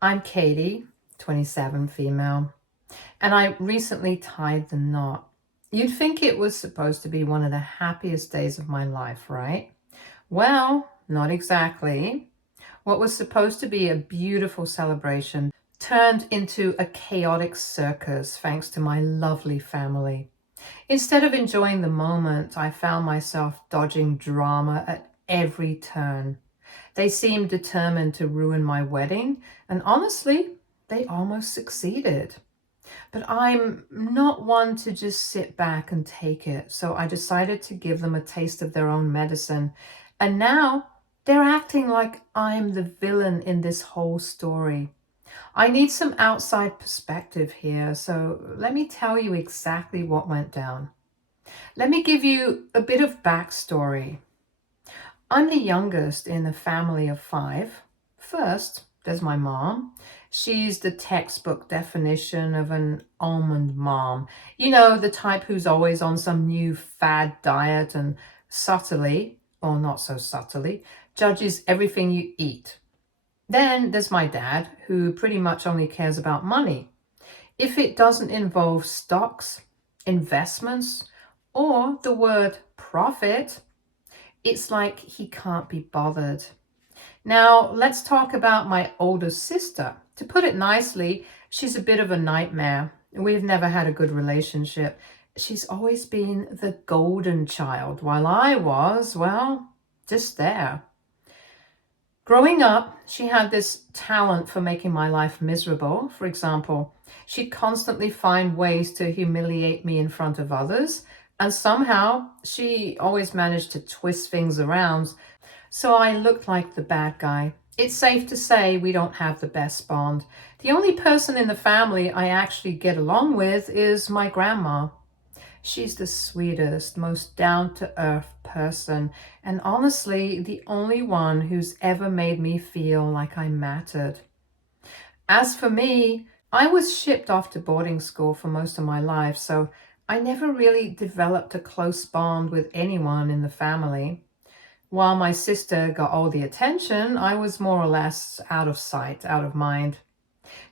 I'm Katie, 27, female, and I recently tied the knot. You'd think it was supposed to be one of the happiest days of my life, right? Well, not exactly. What was supposed to be a beautiful celebration turned into a chaotic circus thanks to my lovely family. Instead of enjoying the moment, I found myself dodging drama at every turn. They seemed determined to ruin my wedding, and honestly, they almost succeeded. But I'm not one to just sit back and take it, so I decided to give them a taste of their own medicine. And now they're acting like I'm the villain in this whole story. I need some outside perspective here, so let me tell you exactly what went down. Let me give you a bit of backstory. I'm the youngest in a family of five. First, there's my mom. She's the textbook definition of an almond mom. You know, the type who's always on some new fad diet and subtly, or not so subtly, judges everything you eat. Then there's my dad, who pretty much only cares about money. If it doesn't involve stocks, investments, or the word profit, it's like he can't be bothered. Now, let's talk about my older sister. To put it nicely, she's a bit of a nightmare. We've never had a good relationship. She's always been the golden child, while I was, well, just there. Growing up, she had this talent for making my life miserable. For example, she'd constantly find ways to humiliate me in front of others, and somehow she always managed to twist things around so I looked like the bad guy. It's safe to say we don't have the best bond. The only person in the family I actually get along with is my grandma. She's the sweetest, most down-to-earth person, and honestly, the only one who's ever made me feel like I mattered. As for me, I was shipped off to boarding school for most of my life, so I never really developed a close bond with anyone in the family. While my sister got all the attention, I was more or less out of sight, out of mind.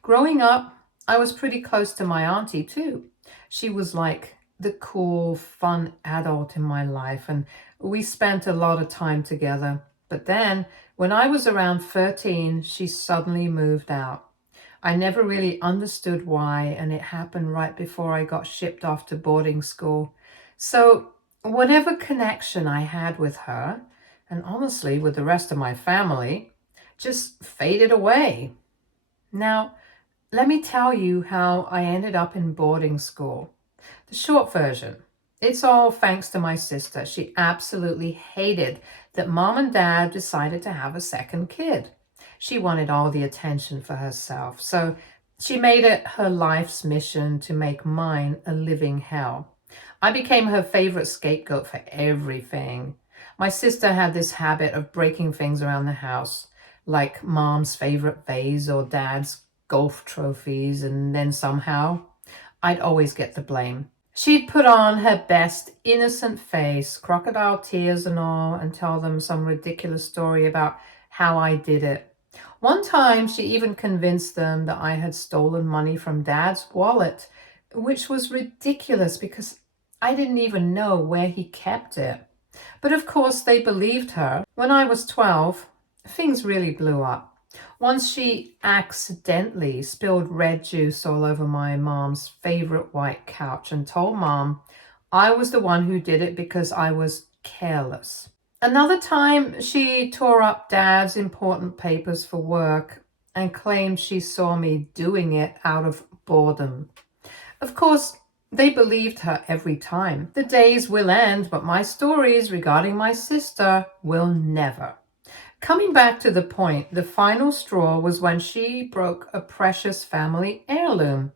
Growing up, I was pretty close to my auntie too. She was like the cool, fun adult in my life, and we spent a lot of time together. But then, when I was around 13, she suddenly moved out. I never really understood why, and it happened right before I got shipped off to boarding school. So, whatever connection I had with her, and honestly with the rest of my family, just faded away. Now, let me tell you how I ended up in boarding school. The short version. It's all thanks to my sister. She absolutely hated that mom and dad decided to have a second kid. She wanted all the attention for herself, so she made it her life's mission to make mine a living hell. I became her favorite scapegoat for everything. My sister had this habit of breaking things around the house, like mom's favorite vase or dad's golf trophies, and then somehow I'd always get the blame. She'd put on her best innocent face, crocodile tears and all, and tell them some ridiculous story about how I did it. One time, she even convinced them that I had stolen money from Dad's wallet, which was ridiculous because I didn't even know where he kept it. But of course, they believed her. When I was 12, things really blew up. Once she accidentally spilled red juice all over my mom's favorite white couch and told mom I was the one who did it because I was careless. Another time, she tore up dad's important papers for work and claimed she saw me doing it out of boredom. Of course, they believed her every time. The days will end, but my stories regarding my sister will never. Coming back to the point, the final straw was when she broke a precious family heirloom,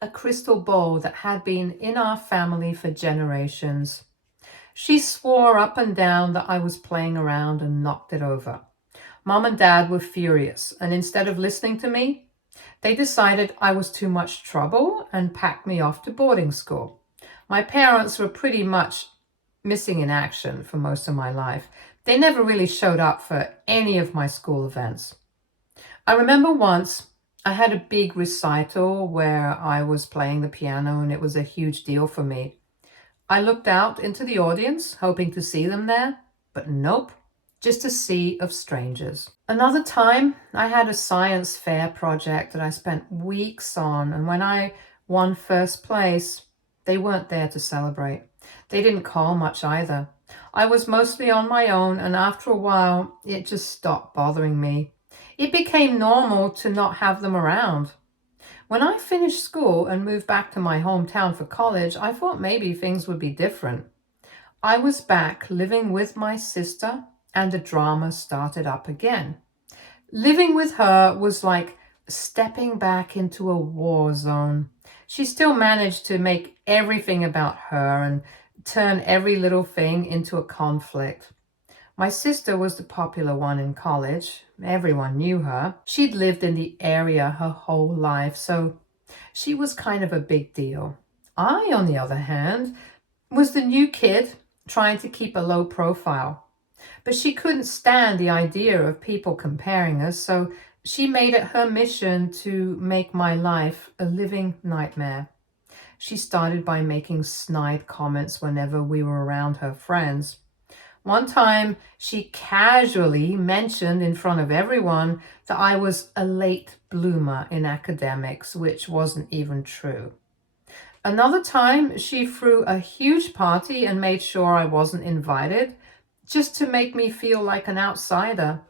a crystal bowl that had been in our family for generations. She swore up and down that I was playing around and knocked it over. Mom and Dad were furious, and instead of listening to me, they decided I was too much trouble and packed me off to boarding school. My parents were pretty much missing in action for most of my life. They never really showed up for any of my school events. I remember once I had a big recital where I was playing the piano and it was a huge deal for me. I looked out into the audience, hoping to see them there, but nope, just a sea of strangers. Another time, I had a science fair project that I spent weeks on, and when I won first place, they weren't there to celebrate. They didn't call much either. I was mostly on my own, and after a while, it just stopped bothering me. It became normal to not have them around. When I finished school and moved back to my hometown for college, I thought maybe things would be different. I was back living with my sister, and the drama started up again. Living with her was like stepping back into a war zone. She still managed to make everything about her and turn every little thing into a conflict. My sister was the popular one in college. Everyone knew her. She'd lived in the area her whole life, so she was kind of a big deal. I, on the other hand, was the new kid trying to keep a low profile. But she couldn't stand the idea of people comparing us, so she made it her mission to make my life a living nightmare. She started by making snide comments whenever we were around her friends. One time, she casually mentioned in front of everyone that I was a late bloomer in academics, which wasn't even true. Another time, she threw a huge party and made sure I wasn't invited, just to make me feel like an outsider.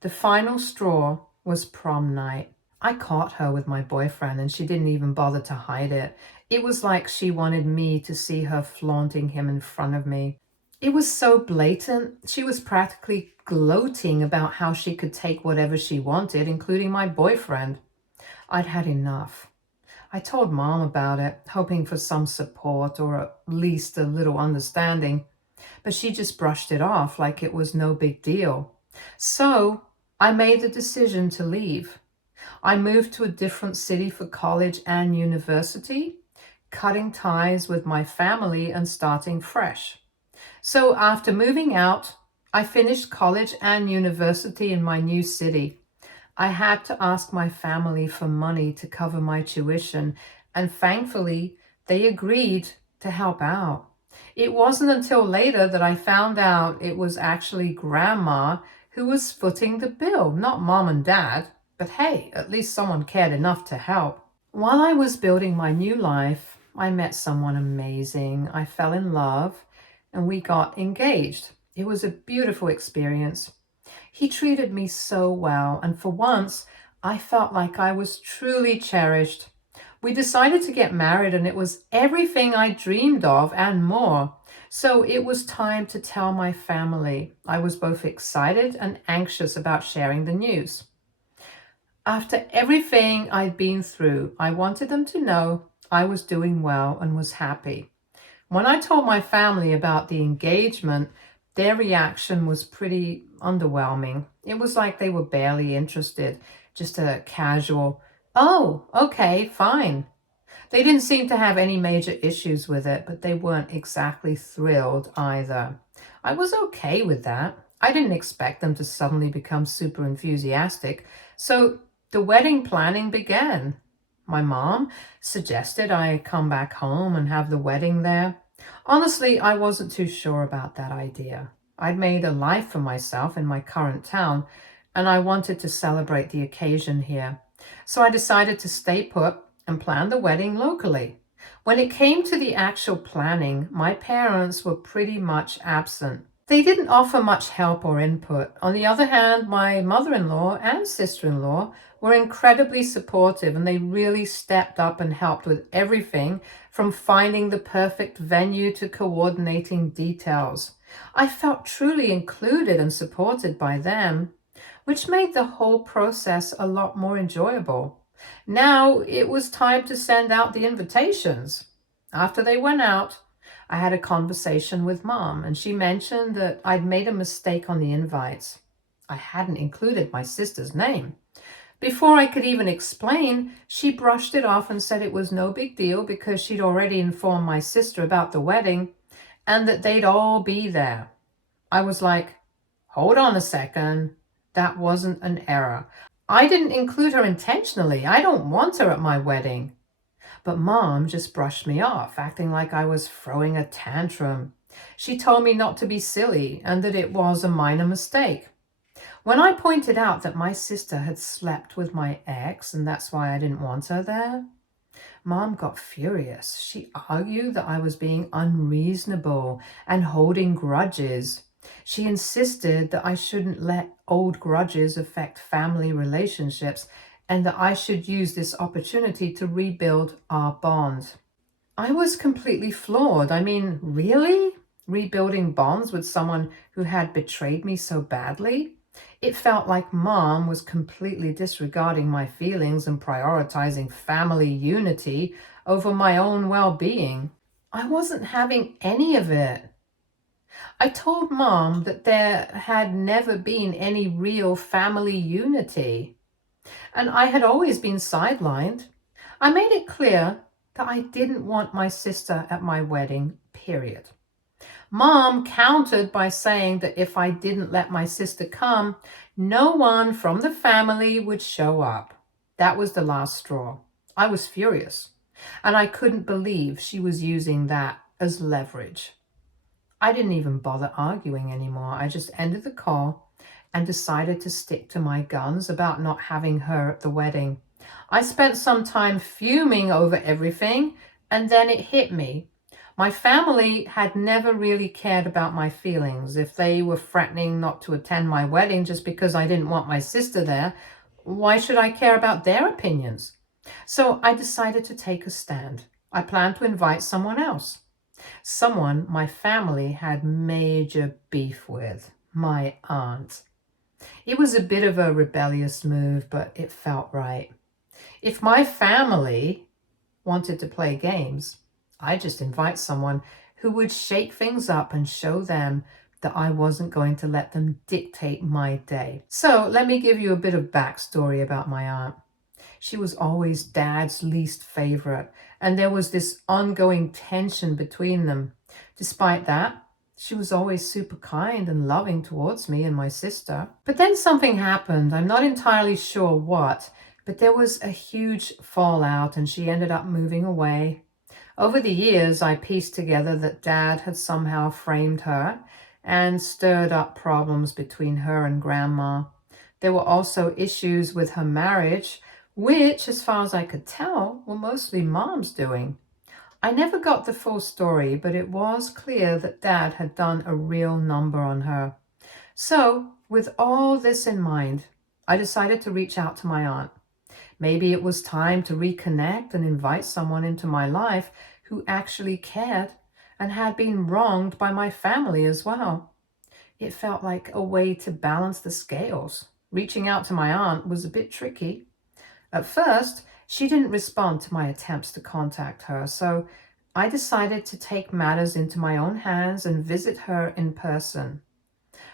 The final straw was prom night. I caught her with my boyfriend and she didn't even bother to hide it. It was like she wanted me to see her flaunting him in front of me. It was so blatant. She was practically gloating about how she could take whatever she wanted, including my boyfriend. I'd had enough. I told Mom about it, hoping for some support or at least a little understanding, but she just brushed it off like it was no big deal. So I made the decision to leave. I moved to a different city for college and university, cutting ties with my family and starting fresh. So after moving out, I finished college and university in my new city. I had to ask my family for money to cover my tuition, and thankfully, they agreed to help out. It wasn't until later that I found out it was actually Grandma who was footing the bill, not Mom and Dad. But hey, at least someone cared enough to help. While I was building my new life, I met someone amazing. I fell in love and we got engaged. It was a beautiful experience. He treated me so well, and for once, I felt like I was truly cherished. We decided to get married, and it was everything I dreamed of and more. So it was time to tell my family. I was both excited and anxious about sharing the news. After everything I'd been through, I wanted them to know I was doing well and was happy. When I told my family about the engagement, their reaction was pretty underwhelming. It was like they were barely interested, just a casual, "Oh, okay, fine." They didn't seem to have any major issues with it, but they weren't exactly thrilled either. I was okay with that. I didn't expect them to suddenly become super enthusiastic, so the wedding planning began. My mom suggested I come back home and have the wedding there. Honestly, I wasn't too sure about that idea. I'd made a life for myself in my current town, and I wanted to celebrate the occasion here. So I decided to stay put and plan the wedding locally. When it came to the actual planning, my parents were pretty much absent. They didn't offer much help or input. On the other hand, my mother-in-law and sister-in-law were incredibly supportive, and they really stepped up and helped with everything from finding the perfect venue to coordinating details. I felt truly included and supported by them, which made the whole process a lot more enjoyable. Now it was time to send out the invitations. After they went out, I had a conversation with Mom, and she mentioned that I'd made a mistake on the invites. I hadn't included my sister's name. Before I could even explain, she brushed it off and said it was no big deal because she'd already informed my sister about the wedding and that they'd all be there. I was like, hold on a second. That wasn't an error. I didn't include her intentionally. I don't want her at my wedding. But Mom just brushed me off, acting like I was throwing a tantrum. She told me not to be silly and that it was a minor mistake. When I pointed out that my sister had slept with my ex and that's why I didn't want her there, Mom got furious. She argued that I was being unreasonable and holding grudges. She insisted that I shouldn't let old grudges affect family relationships and that I should use this opportunity to rebuild our bond. I was completely floored. I mean, really? Rebuilding bonds with someone who had betrayed me so badly? It felt like Mom was completely disregarding my feelings and prioritizing family unity over my own well-being. I wasn't having any of it. I told Mom that there had never been any real family unity, and I had always been sidelined. I made it clear that I didn't want my sister at my wedding, period. Mom countered by saying that if I didn't let my sister come, no one from the family would show up. That was the last straw. I was furious, and I couldn't believe she was using that as leverage. I didn't even bother arguing anymore. I just ended the call and decided to stick to my guns about not having her at the wedding. I spent some time fuming over everything, and then it hit me. My family had never really cared about my feelings. If they were threatening not to attend my wedding just because I didn't want my sister there, why should I care about their opinions? So I decided to take a stand. I planned to invite someone else. Someone my family had major beef with, my aunt. It was a bit of a rebellious move, but it felt right. If my family wanted to play games, I'd just invite someone who would shake things up and show them that I wasn't going to let them dictate my day. So let me give you a bit of backstory about my aunt. She was always Dad's least favorite, and there was this ongoing tension between them. Despite that, she was always super kind and loving towards me and my sister. But then something happened. I'm not entirely sure what, but there was a huge fallout and she ended up moving away. Over the years, I pieced together that Dad had somehow framed her and stirred up problems between her and Grandma. There were also issues with her marriage, which, as far as I could tell, were mostly Mom's doing. I never got the full story, but it was clear that Dad had done a real number on her. So, with all this in mind, I decided to reach out to my aunt. Maybe it was time to reconnect and invite someone into my life who actually cared and had been wronged by my family as well. It felt like a way to balance the scales. Reaching out to my aunt was a bit tricky. At first, she didn't respond to my attempts to contact her, so I decided to take matters into my own hands and visit her in person.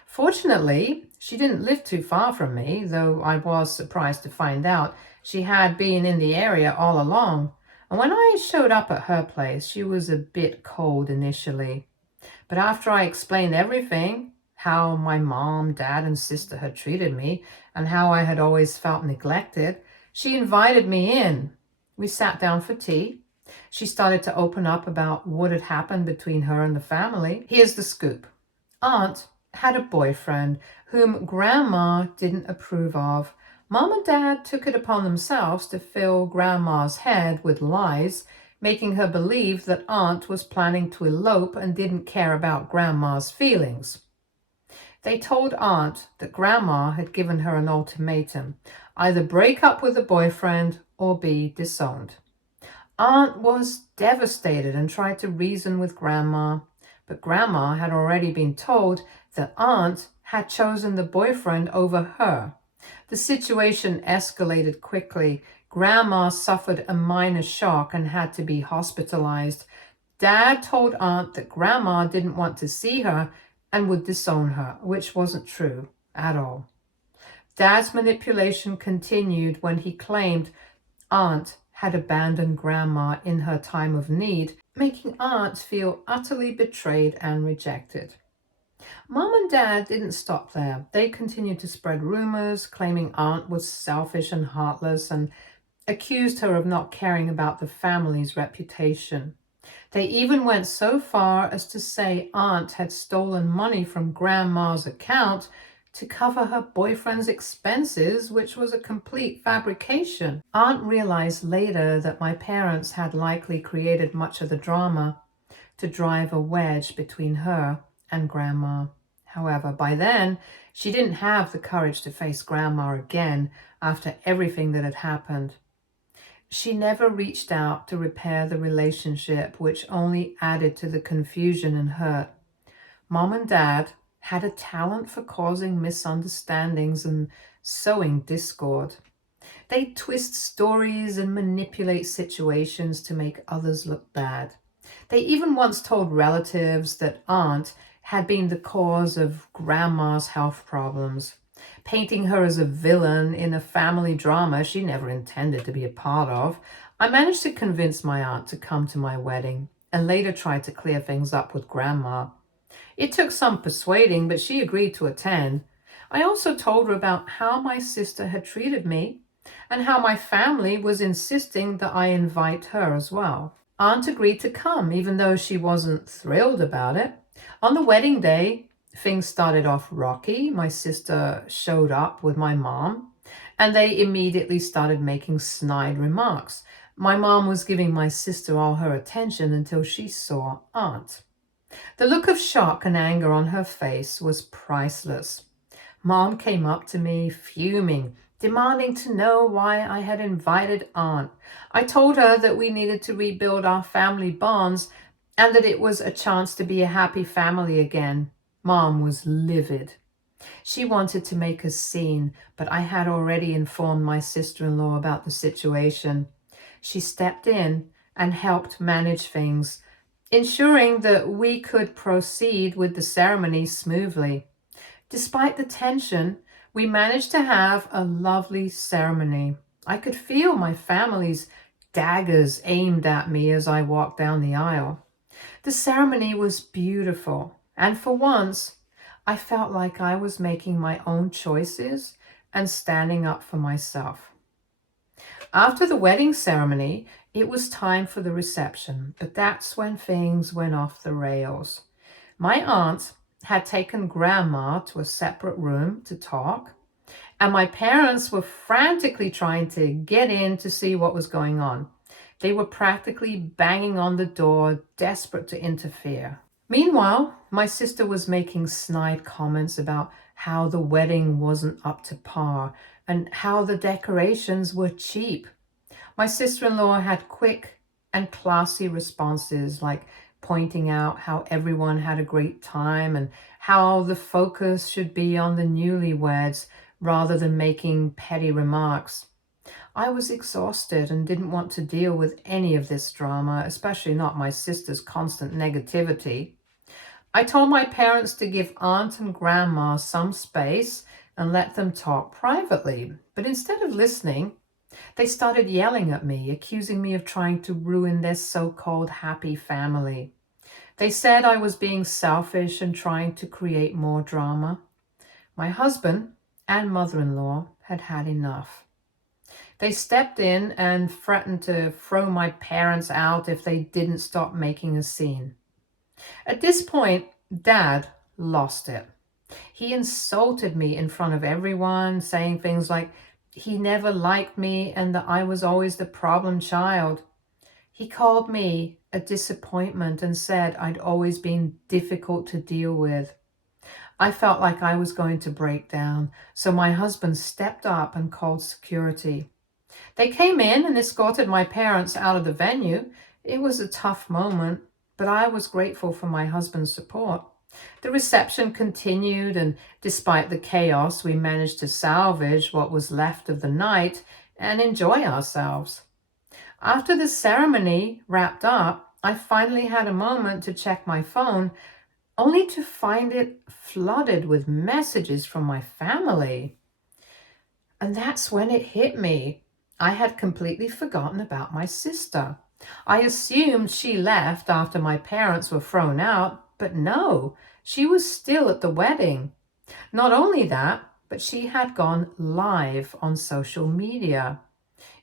Fortunately, she didn't live too far from me, though I was surprised to find out she had been in the area all along. And when I showed up at her place, she was a bit cold initially. But after I explained everything, how my mom, dad, and sister had treated me, and how I had always felt neglected, she invited me in. We sat down for tea. She started to open up about what had happened between her and the family. Here's the scoop. Aunt had a boyfriend whom Grandma didn't approve of. Mom and Dad took it upon themselves to fill Grandma's head with lies, making her believe that Aunt was planning to elope and didn't care about Grandma's feelings. They told Aunt that Grandma had given her an ultimatum, either break up with the boyfriend or be disowned. Aunt was devastated and tried to reason with Grandma, but Grandma had already been told that Aunt had chosen the boyfriend over her. The situation escalated quickly. Grandma suffered a minor shock and had to be hospitalized. Dad told Aunt that Grandma didn't want to see her and would disown her, which wasn't true at all. Dad's manipulation continued when he claimed Aunt had abandoned Grandma in her time of need, making Aunt feel utterly betrayed and rejected. Mom and Dad didn't stop there. They continued to spread rumors, claiming Aunt was selfish and heartless, and accused her of not caring about the family's reputation. They even went so far as to say Aunt had stolen money from Grandma's account to cover her boyfriend's expenses, which was a complete fabrication. Aunt realized later that my parents had likely created much of the drama to drive a wedge between her and Grandma. However, by then, she didn't have the courage to face Grandma again after everything that had happened. She never reached out to repair the relationship, which only added to the confusion and hurt. Mom and Dad had a talent for causing misunderstandings and sowing discord. They twist stories and manipulate situations to make others look bad. They even once told relatives that Aunt had been the cause of Grandma's health problems, painting her as a villain in a family drama she never intended to be a part of. I managed to convince my aunt to come to my wedding and later tried to clear things up with Grandma. It took some persuading, but she agreed to attend. I also told her about how my sister had treated me and how my family was insisting that I invite her as well. Aunt agreed to come, even though she wasn't thrilled about it. On the wedding day, things started off rocky. My sister showed up with my mom, and they immediately started making snide remarks. My mom was giving my sister all her attention until she saw Aunt. The look of shock and anger on her face was priceless. Mom came up to me, fuming, demanding to know why I had invited Aunt. I told her that we needed to rebuild our family bonds and that it was a chance to be a happy family again. Mom was livid. She wanted to make a scene, but I had already informed my sister-in-law about the situation. She stepped in and helped manage things, ensuring that we could proceed with the ceremony smoothly. Despite the tension, we managed to have a lovely ceremony. I could feel my family's daggers aimed at me as I walked down the aisle. The ceremony was beautiful, and for once, I felt like I was making my own choices and standing up for myself. After the wedding ceremony, it was time for the reception, but that's when things went off the rails. My aunt had taken Grandma to a separate room to talk, and my parents were frantically trying to get in to see what was going on. They were practically banging on the door, desperate to interfere. Meanwhile, my sister was making snide comments about how the wedding wasn't up to par and how the decorations were cheap. My sister-in-law had quick and classy responses, like pointing out how everyone had a great time and how the focus should be on the newlyweds rather than making petty remarks. I was exhausted and didn't want to deal with any of this drama, especially not my sister's constant negativity. I told my parents to give Aunt and Grandma some space and let them talk privately, but instead of listening, they started yelling at me, accusing me of trying to ruin their so-called happy family. They said I was being selfish and trying to create more drama. My husband and mother-in-law had had enough. They stepped in and threatened to throw my parents out if they didn't stop making a scene. At this point, Dad lost it. He insulted me in front of everyone, saying things like he never liked me and that I was always the problem child. He called me a disappointment and said I'd always been difficult to deal with. I felt like I was going to break down, so my husband stepped up and called security. They came in and escorted my parents out of the venue. It was a tough moment, but I was grateful for my husband's support. The reception continued, and despite the chaos, we managed to salvage what was left of the night and enjoy ourselves. After the ceremony wrapped up, I finally had a moment to check my phone, only to find it flooded with messages from my family. And that's when it hit me. I had completely forgotten about my sister. I assumed she left after my parents were thrown out, but no, She was still at the wedding. Not only that, but she had gone live on social media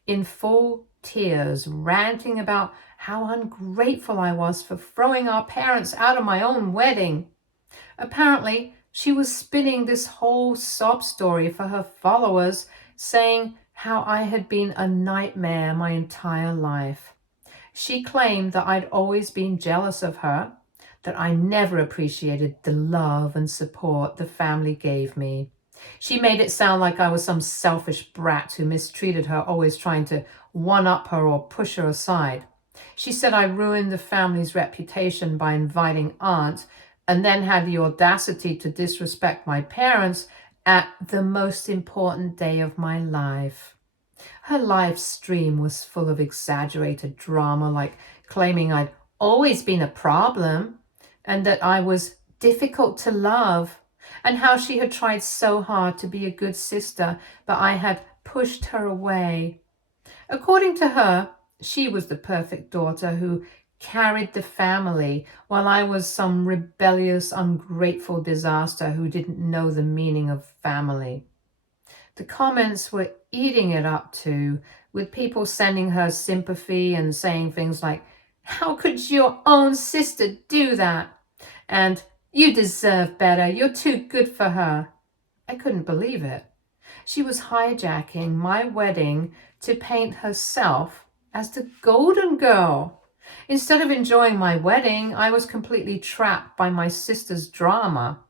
in full tears, ranting about how ungrateful I was for throwing our parents out of my own wedding. Apparently, she was spinning this whole sob story for her followers, saying how I had been a nightmare my entire life. She claimed that I'd always been jealous of her, that I never appreciated the love and support the family gave me. She made it sound like I was some selfish brat who mistreated her, always trying to one-up her or push her aside. She said I ruined the family's reputation by inviting Aunt, and then had the audacity to disrespect my parents at the most important day of my life. Her live stream was full of exaggerated drama, like claiming I'd always been a problem and that I was difficult to love, and how she had tried so hard to be a good sister, but I had pushed her away. According to her, she was the perfect daughter who carried the family, while I was some rebellious, ungrateful disaster who didn't know the meaning of family. The comments were eating it up too, with people sending her sympathy and saying things like, "How could your own sister do that?" And "You deserve better, you're too good for her." I couldn't believe it. She was hijacking my wedding to paint herself as the golden girl. Instead of enjoying my wedding, I was completely trapped by my sister's drama.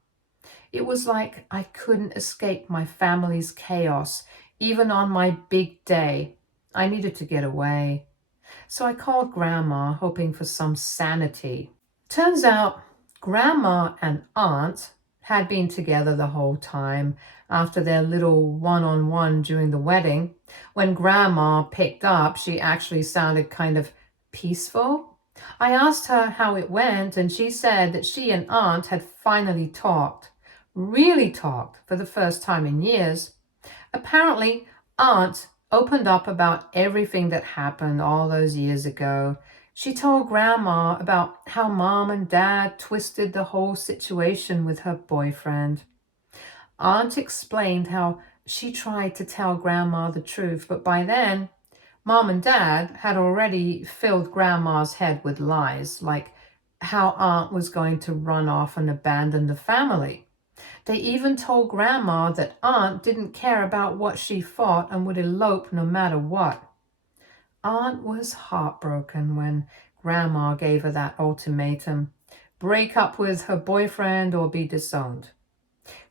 It was like I couldn't escape my family's chaos, even on my big day. I needed to get away. So I called Grandma, hoping for some sanity. Turns out Grandma and Aunt had been together the whole time after their little one-on-one during the wedding. When Grandma picked up, she actually sounded kind of peaceful. I asked her how it went, and she said that she and Aunt had finally talked, really talked for the first time in years. Apparently, Aunt opened up about everything that happened all those years ago. She told Grandma about how Mom and Dad twisted the whole situation with her boyfriend. Aunt explained how she tried to tell Grandma the truth, but by then, Mom and Dad had already filled Grandma's head with lies, like how Aunt was going to run off and abandon the family. They even told Grandma that Aunt didn't care about what she thought and would elope no matter what. Aunt was heartbroken when Grandma gave her that ultimatum: break up with her boyfriend or be disowned.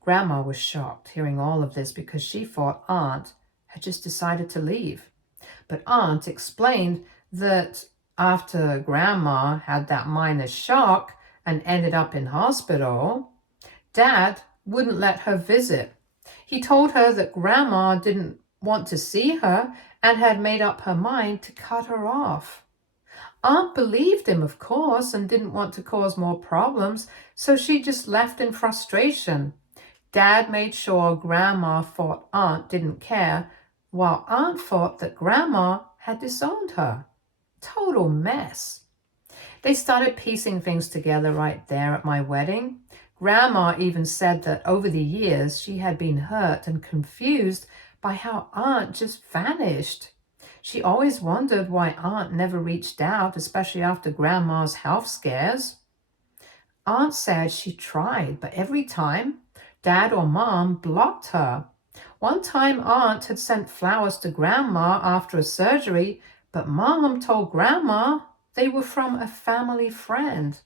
Grandma was shocked hearing all of this because she thought Aunt had just decided to leave. But Aunt explained that after Grandma had that minor shock and ended up in hospital, Dad wouldn't let her visit. He told her that Grandma didn't want to see her and had made up her mind to cut her off. Aunt believed him, of course, and didn't want to cause more problems, so she just left in frustration. Dad made sure Grandma thought Aunt didn't care, while Aunt thought that Grandma had disowned her. Total mess. They started piecing things together right there at my wedding. Grandma even said that over the years she had been hurt and confused by how Aunt just vanished. She always wondered why Aunt never reached out, especially after Grandma's health scares. Aunt said she tried, but every time, Dad or Mom blocked her. One time, Aunt had sent flowers to Grandma after a surgery, but Mom told Grandma they were from a family friend.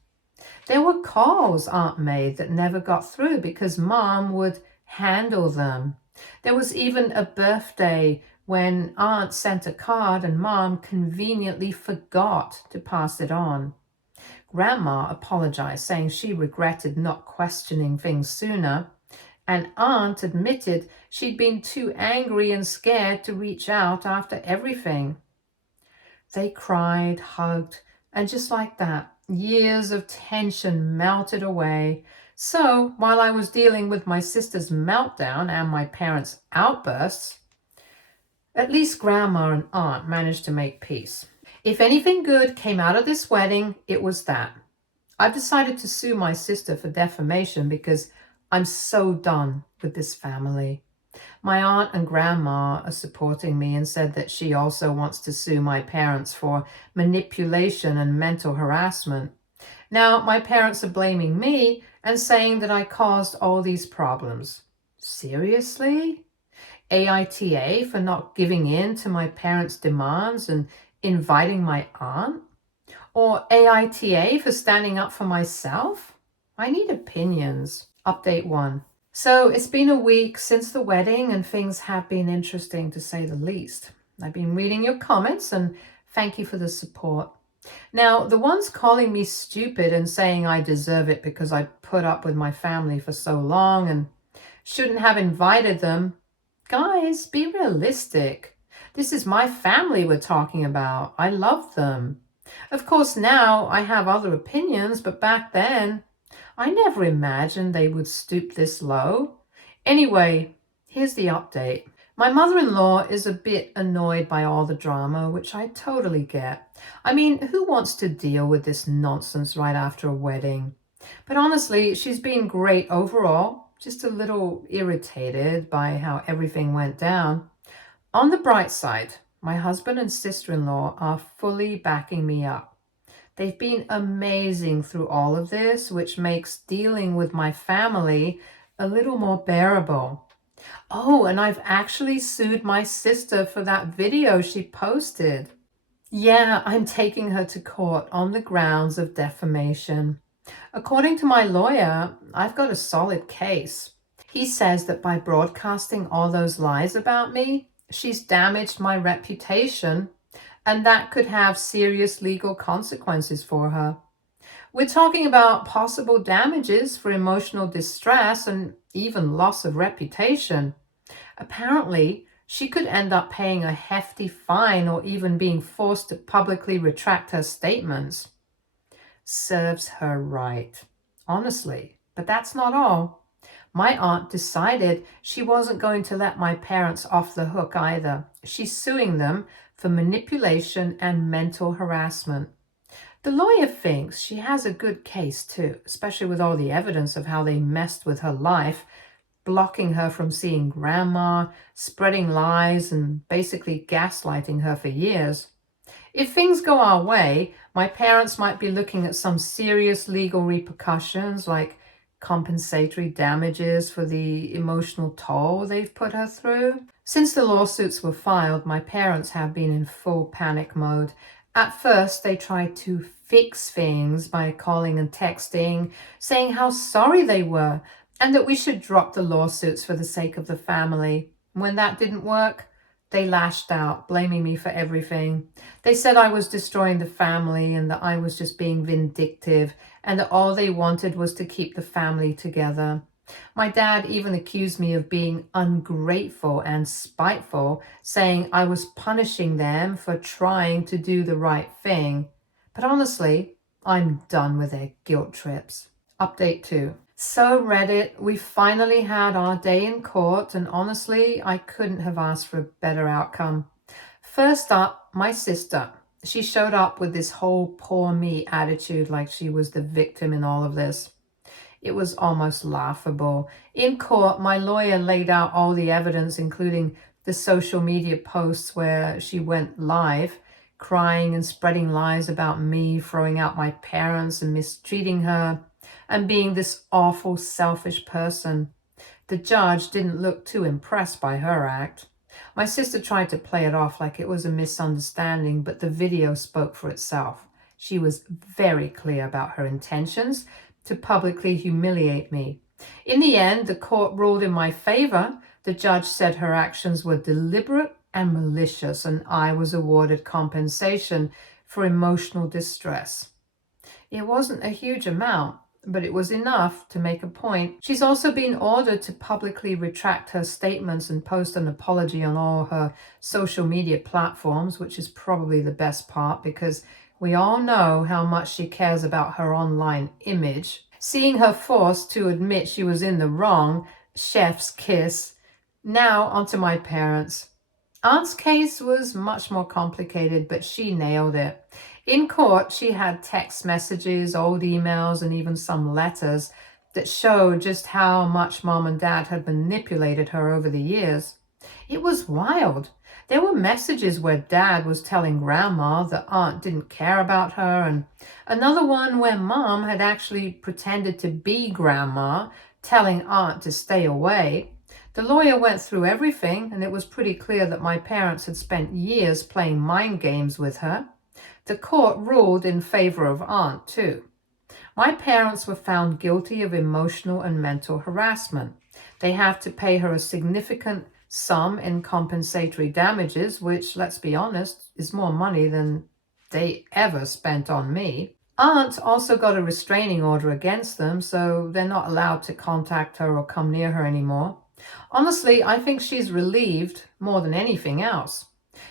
There were calls Aunt made that never got through because Mom would handle them. There was even a birthday when Aunt sent a card and Mom conveniently forgot to pass it on. Grandma apologized, saying she regretted not questioning things sooner, and Aunt admitted she'd been too angry and scared to reach out after everything. They cried, hugged, and just like that, years of tension melted away. So while I was dealing with my sister's meltdown and my parents' outbursts, at least Grandma and Aunt managed to make peace. If anything good came out of this wedding, it was that. I've decided to sue my sister for defamation because I'm so done with this family. My aunt and grandma are supporting me and said that she also wants to sue my parents for manipulation and mental harassment. Now, my parents are blaming me and saying that I caused all these problems. Seriously? AITA for not giving in to my parents' demands and inviting my aunt? Or AITA for standing up for myself? I need opinions. Update 1. So it's been a week since the wedding and things have been interesting to say the least. I've been reading your comments and thank you for the support. Now, the ones calling me stupid and saying I deserve it because I put up with my family for so long and shouldn't have invited them. Guys, be realistic. This is my family we're talking about. I love them. Of course, now I have other opinions, but back then, I never imagined they would stoop this low. Anyway, here's the update. My mother-in-law is a bit annoyed by all the drama, which I totally get. I mean, who wants to deal with this nonsense right after a wedding? But honestly, she's been great overall, just a little irritated by how everything went down. On the bright side, my husband and sister-in-law are fully backing me up. They've been amazing through all of this, which makes dealing with my family a little more bearable. Oh, and I've actually sued my sister for that video she posted. Yeah, I'm taking her to court on the grounds of defamation. According to my lawyer, I've got a solid case. He says that by broadcasting all those lies about me, she's damaged my reputation, and that could have serious legal consequences for her. We're talking about possible damages for emotional distress and even loss of reputation. Apparently, she could end up paying a hefty fine or even being forced to publicly retract her statements. Serves her right. Honestly, but that's not all. My aunt decided she wasn't going to let my parents off the hook either. She's suing them for manipulation and mental harassment. The lawyer thinks she has a good case too, especially with all the evidence of how they messed with her life, blocking her from seeing grandma, spreading lies, and basically gaslighting her for years. If things go our way, my parents might be looking at some serious legal repercussions like compensatory damages for the emotional toll they've put her through. Since the lawsuits were filed, my parents have been in full panic mode. At first, they tried to fix things by calling and texting, saying how sorry they were and that we should drop the lawsuits for the sake of the family. When that didn't work, they lashed out, blaming me for everything. They said I was destroying the family and that I was just being vindictive and that all they wanted was to keep the family together. My dad even accused me of being ungrateful and spiteful, saying I was punishing them for trying to do the right thing. But honestly, I'm done with their guilt trips. Update 2. So Reddit, we finally had our day in court, and honestly, I couldn't have asked for a better outcome. First up, my sister. She showed up with this whole poor me attitude like she was the victim in all of this. It was almost laughable. In court, my lawyer laid out all the evidence, including the social media posts where she went live, crying and spreading lies about me, throwing out my parents and mistreating her, and being this awful, selfish person. The judge didn't look too impressed by her act. My sister tried to play it off like it was a misunderstanding, but the video spoke for itself. She was very clear about her intentions to publicly humiliate me. In the end, the court ruled in my favor. The judge said her actions were deliberate and malicious, and I was awarded compensation for emotional distress. It wasn't a huge amount, but it was enough to make a point. She's also been ordered to publicly retract her statements and post an apology on all her social media platforms, which is probably the best part because we all know how much she cares about her online image. Seeing her forced to admit she was in the wrong, chef's kiss. Now onto my parents. Aunt's case was much more complicated, but she nailed it. In court, she had text messages, old emails, and even some letters that showed just how much mom and dad had manipulated her over the years. It was wild. There were messages where dad was telling grandma that aunt didn't care about her, and another one where mom had actually pretended to be grandma, telling aunt to stay away. The lawyer went through everything, and it was pretty clear that my parents had spent years playing mind games with her. The court ruled in favor of aunt, too. My parents were found guilty of emotional and mental harassment. They have to pay her a significant sum in compensatory damages, which, let's be honest, is more money than they ever spent on me. Aunt also got a restraining order against them, so they're not allowed to contact her or come near her anymore. Honestly, I think she's relieved more than anything else.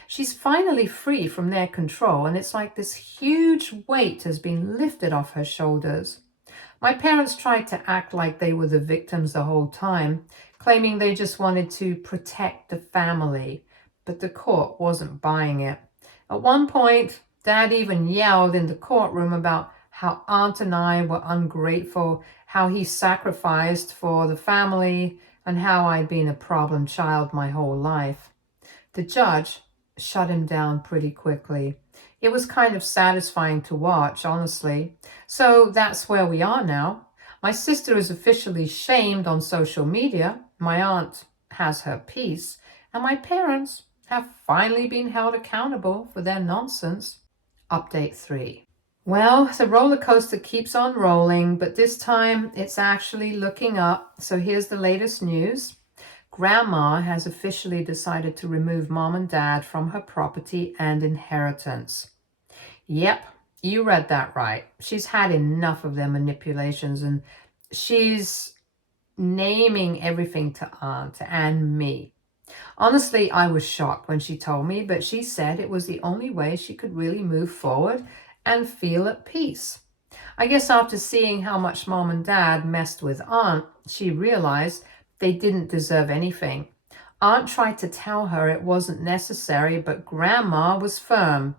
She's finally free from their control, and it's like this huge weight has been lifted off her shoulders. My parents tried to act like they were the victims the whole time, claiming they just wanted to protect the family, but the court wasn't buying it. At one point, Dad even yelled in the courtroom about how Aunt and I were ungrateful, how he sacrificed for the family, and how I'd been a problem child my whole life. The judge shut him down pretty quickly. It was kind of satisfying to watch, honestly. So that's where we are now. My sister is officially shamed on social media. My aunt has her peace. And my parents have finally been held accountable for their nonsense. Update 3. Well, the roller coaster keeps on rolling, but this time it's actually looking up. So here's the latest news. Grandma has officially decided to remove mom and dad from her property and inheritance. Yep, you read that right. She's had enough of their manipulations, and she's naming everything to Aunt and me. Honestly, I was shocked when she told me, but she said it was the only way she could really move forward and feel at peace. I guess after seeing how much mom and dad messed with Aunt, she realized they didn't deserve anything. Aunt tried to tell her it wasn't necessary, but Grandma was firm.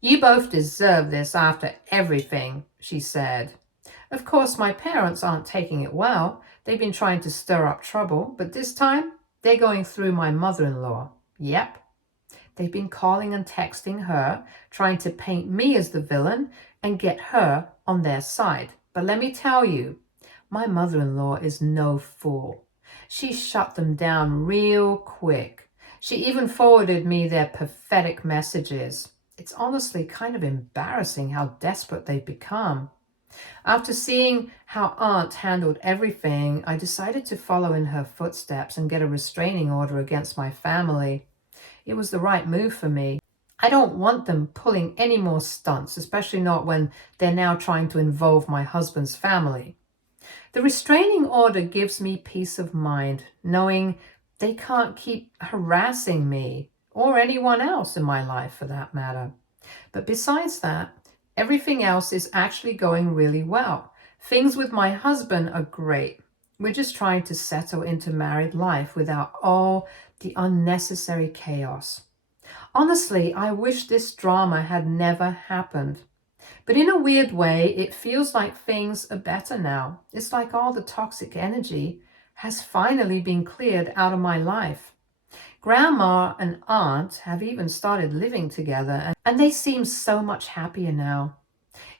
"You both deserve this after everything," she said. Of course, my parents aren't taking it well. They've been trying to stir up trouble, but this time they're going through my mother-in-law. Yep. They've been calling and texting her, trying to paint me as the villain and get her on their side. But let me tell you, my mother-in-law is no fool. She shut them down real quick. She even forwarded me their pathetic messages. It's honestly kind of embarrassing how desperate they've become. After seeing how Aunt handled everything, I decided to follow in her footsteps and get a restraining order against my family. It was the right move for me. I don't want them pulling any more stunts, especially not when they're now trying to involve my husband's family. The restraining order gives me peace of mind, knowing they can't keep harassing me or anyone else in my life for that matter. But besides that, everything else is actually going really well. Things with my husband are great. We're just trying to settle into married life without all the unnecessary chaos. Honestly, I wish this drama had never happened. But in a weird way, it feels like things are better now. It's like all the toxic energy has finally been cleared out of my life. Grandma and Aunt have even started living together, and they seem so much happier now.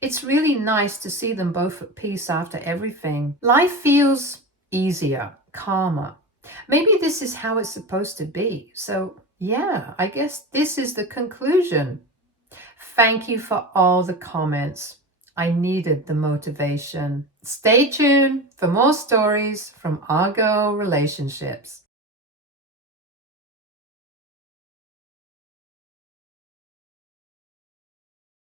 It's really nice to see them both at peace after everything. Life feels easier, calmer. Maybe this is how it's supposed to be. So yeah, I guess this is the conclusion. Thank you for all the comments. I needed the motivation. Stay tuned for more stories from Argo Relationships.